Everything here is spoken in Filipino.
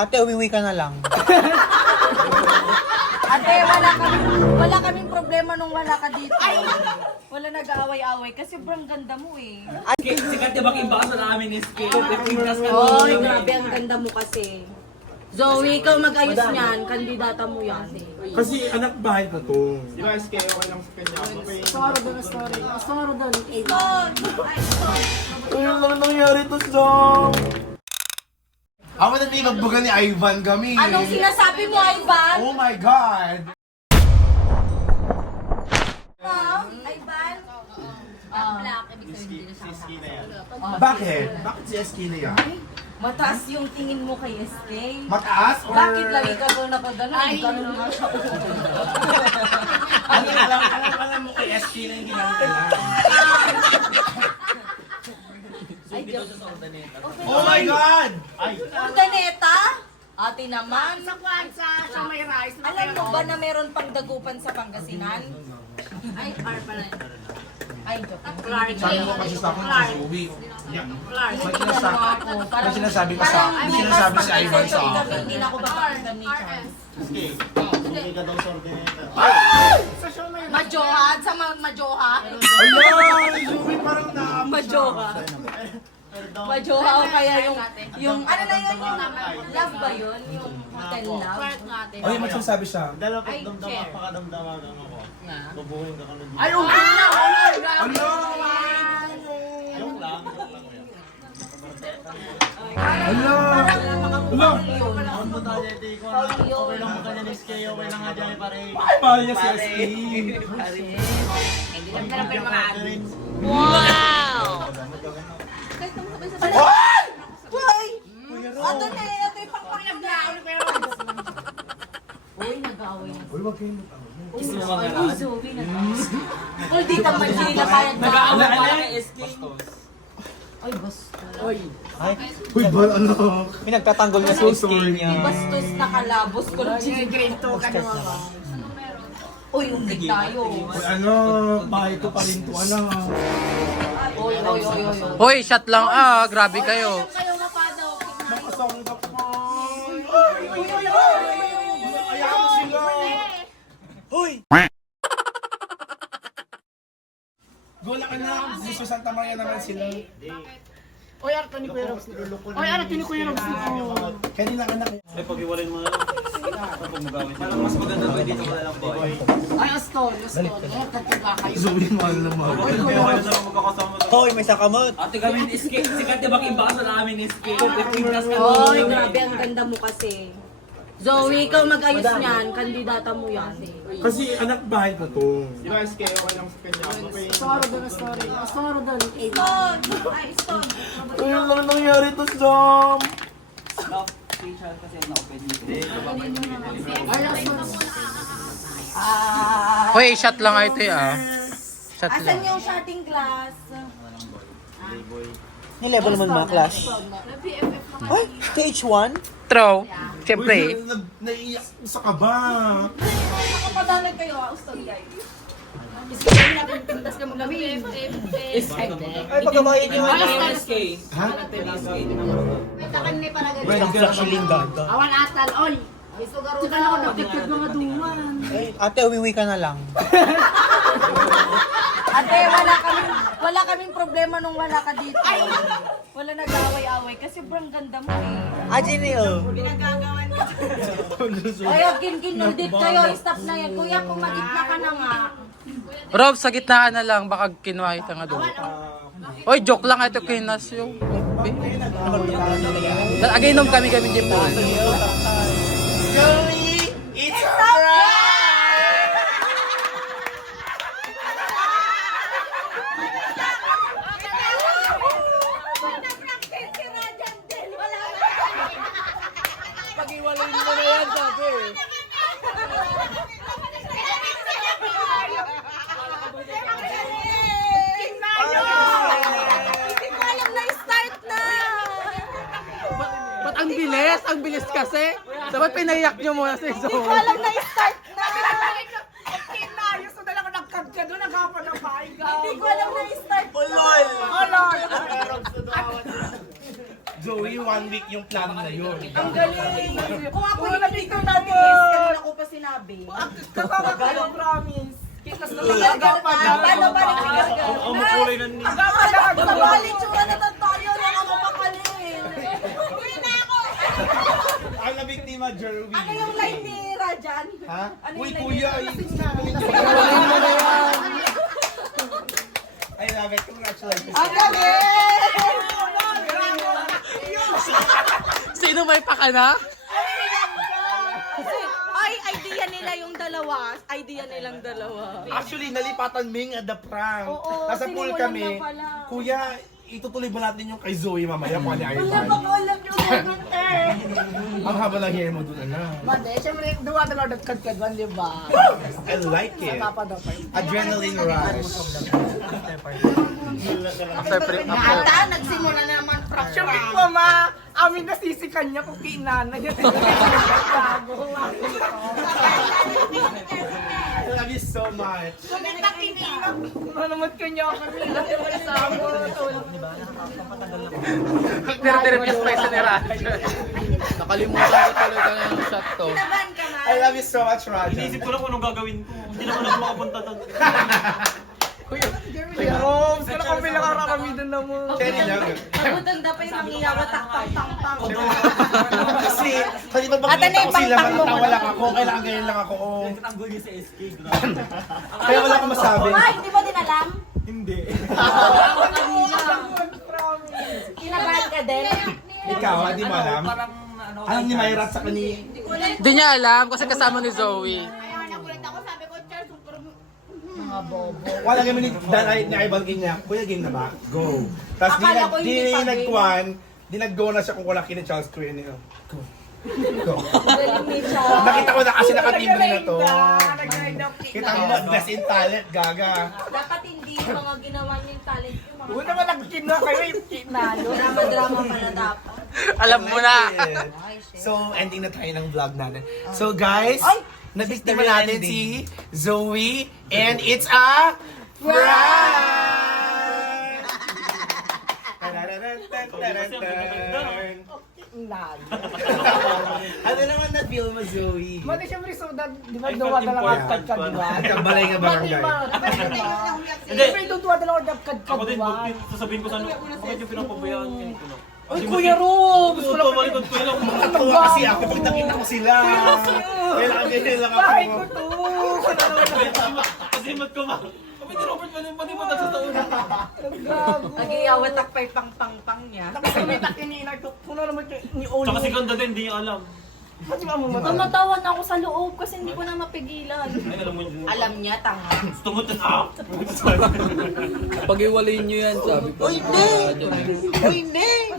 Ate, uwiwi ka na lang. Ate, wala kaming problema nung wala ka dito. Wala nag-aaway-away kasi sobrang ganda mo eh. Sikat diba iba sa namin is Kay? Oy, grabe ang ganda mo kasi. Zoe, ikaw mag-ayos niyan. Kandidata mo yan. Kasi anak bahay na to. Di ba, SK, okay lang sa kanya. Okay. Sorry doon. Ano lang nangyari to, Zong? Ako na may magbuga ni Ivan kami. Anong sinasabi mo, Ivan? Oh my God! Ivan? Black, ibig sabihin hindi na siya SK na yan. Bakit? Bakit si SK na yan? Mataas yung tingin mo kay SK. Mataas or... Bakit lagi ka doon napadala? Ganun nga siya. Alam mo kay SK na yung ginagawa. Oh my God! Ordaneta? Ate naman. Sa kwansa, sa may rice. Alam mo ba na meron pang dagupan sa Pangasinan? Ay, par pala. Ay, joke. Clark. Sabi mo kasi sa akin, susuwi. Clark. May sinasabi ka sa may sinasabi si Ivan sa akin. Hindi na ako bakit ni Charles. SK, okay ka daw sa ordinator. Majoha? Sa majoha? Ayun! Suwi parang naamo siya. Majoha. Majoha o kaya yung ano na yun, yung love ba yun? Yung hotel love? Clark natin. Ay, may sinasabi siya. Dalawa pag damdama, pakadamdamagan ako. Bubuhin ka ka na dito. Ay, okay na! Ano? Joke lang yan. Ano? Ano? Ang mo tayo, di ko na. Okay lang mo kanya ni SK, okay lang nga dyan pare. Ay, mahal niya si SK. Hindi lang pala pero mga admin. Hoy! Hoy! Ato na yun, ito yung pangpangilap na. Uy, nag-away na. Uy, wag kayong matawa. Uy, Zoe na. Uy, di ka man hindi na kaya Nag-aaway pala kay SK. Ay, basta. Uy, bal, ano? Pinagtatanggol niya sa SK niya. Bastos na kalabos ko lang. Grade 2 ka na mga. Uy, umig tayo. Uy, ano? Bahay ko pa rin to, ano? Uy, uy, uy, uy. Hoy, shot lang grabe kayo. Kayo mapadaw. Nakasangga pa. Uy, uy, uy, uy! Ayaw sila! Hoy! Gula ka na, gusto Santa Maria naman sila. Oy, Arto ni Kuya Robs. Oy, Arto ni Kuya Robs. Kanina ka na kaya. Ay, pag-iwalay mo na lang. Pag magalit na lang. Mas maganda ba dito ka na lang, boy? Ay, Aston. Eh, tagtiba kayo. Zoe, mahal na mahal. Ay, kayo kayo na lang magkakasama. Hoy, may sakamot. Ate kami ni SK. Sikat diba iba sa namin is Kay? 15 plus ka Oy, grabe ang ganda mo kasi. Zoe, ikaw mag-ayos niyan. Kandidata mo yan. Kasi anak bahay na to. Di ba, SK, okay lang sa kanya. Okay. Sorry doon. Ano lang nangyari to, Zom? kasi na-open dito. Hoy, shot lang ito Shot Asan lang. yung shotting glass? Ni-level naman mga class. Ay, stage 1? Throw. Siyempre. Naiiyak sa kaba. Nakapadalag kayo, Austin guys. Iskay na pintas ka mga gabi. Ay, pagkabayin niyo. SK. Ha? Takan ni para ganyan. Well, flashiling gaga. Awan atal, oy. Sika na ako nagtipid mga duwan. Ate, uwiwi ka na lang. Ate, wala kaming problema nung wala ka dito. Wala nag-aaway-away kasi sobrang ganda mo eh. Ajini, Pinagagawan ka. Ay, kin-kinuldit kayo. Stop na yan. Kuya, kung magitna ka na nga. Rob, sa gitna ka na lang. Baka kinuha ka nga doon. Hoy, joke lang ito kinas yung. Aginom kami din po. Zoe, it's alright! Pag-iwalay mo na yan, sabi. Hindi ko alam na start na. Ba't ang bilis? Ang bilis kasi. Dapat pinaiyak nyo muna si Hindi ko Zoe. alam na start na. Kinayos ko talaga nagkagka doon. Nagkapa ng paigaw. Hindi ko alam na start na. Ulol! Olol. Zoe, actually 1 week yung plan na yun. Ang galing. Kung ako yung hindi ko na natin, kanina ko pa sinabi. Kasama kayo, promise. Kitas na Paano ba nagsigagal? Ang makulay ng ni. Sabali, tsura na tayo ng ako makalin. Uwi na ako! Ang nabiktima, Jerwin. Ano yung line ni Rajan? Ha? Ano Uy, yung kuya, line I love it. Congratulations. Ang galing! Sino may pakana? Ay, idea nila yung dalawa. Idea nilang dalawa. Actually, nalipatan Ming at the prank. Oo, Nasa pool sinimulan kami. na pala. Kuya, itutuloy ba natin yung kay Zoe mamaya kung ano yung Ivan? Alam nyo sagot eh. Ang haba ng hair mo doon, ano? Mande, syempre, duwa na lang nagkadkadwan, di ba? I like it. Papadopay. Adrenaline rush. Ata, nagsimula na naman prank. Syempre, mama, amin nasisikan niya kung kinana niya. Gago. I love you so much. Ano naman kanya ako kasama. Tira-tira pa isa ni Raja. Nakalimutan ko talaga na yung shot to. Kinabahan ka na. I love you so much, Raja. Iniisip ko lang kung anong gagawin ko. Hindi naman ako makapunta doon. Kuya Roms, wala kang pinakara kami doon na mo. Cherry lang. Magutanda pa yung nangiyawa, tak-tak-tak-tak. Kasi, kasi ba't Ate, makikita ko sila, naipang-pang mo matawa ko lang ako, kailangan ganyan lang ako. Oh. Nagtatanggol niya sa SK. Kaya wala akong masabi. Ay, hindi ba din alam? Hindi. Kinabahan ka din? Ikaw, hindi mo alam? Alam ni Myra at sa kani. Di niya alam kasi kasama ni Zoe. Wala kami ni Ivan niya. Kuya, game na ba? Go. Tapos Akala ko hindi pa game. nag-1, di nag-go na siya kung wala kini Charles Quinn. Go. Go. Galing ni siya. Nakita ko na kasi nakatimbre na to. Nag-ride up. Kita mo, best in talent, gaga. Dapat hindi yung mga ginawa niyo yung talent yung mga... Huwag naman nagkina kayo, yung kinalo. Drama-drama pala dapat. Alam mo na. So, ending na tayo ng vlog natin. So, guys, nabiktima natin si Zoe, and it's a prank! Ano naman na-feel mo, Zoe? Mati syempre, so that, di ba, duwa na lang ang kadkadwan. Nagbalay nga barangay. Siyempre, duwa na lang ang Ako din, kadkadwan. sasabihin ko sa ano, bakit yung pinapabayaan niya ito lang. Uy, Kuya Roms! Gusto ko malikod ko lang. Natuwa kasi ako pag nakita ko sila. Kailangan ganyan lang ako. Bahay ko to! Kasi mat ko ma. Kami ni Robert pati mo nagsasaon. Nag-iyawa takpay pang-pang-pang niya. Tapos kami takinina ko, puno naman ni Oli. Tsaka si Ganda din, hindi niya alam. Pati mo mo. Tumatawan ako sa loob kasi hindi ko na mapigilan. Ay, alam mo yun. Alam niya, tanga. Gusto mo ito, ah! Pag-iwalay niyo yan, sabi ko. Uy, hindi!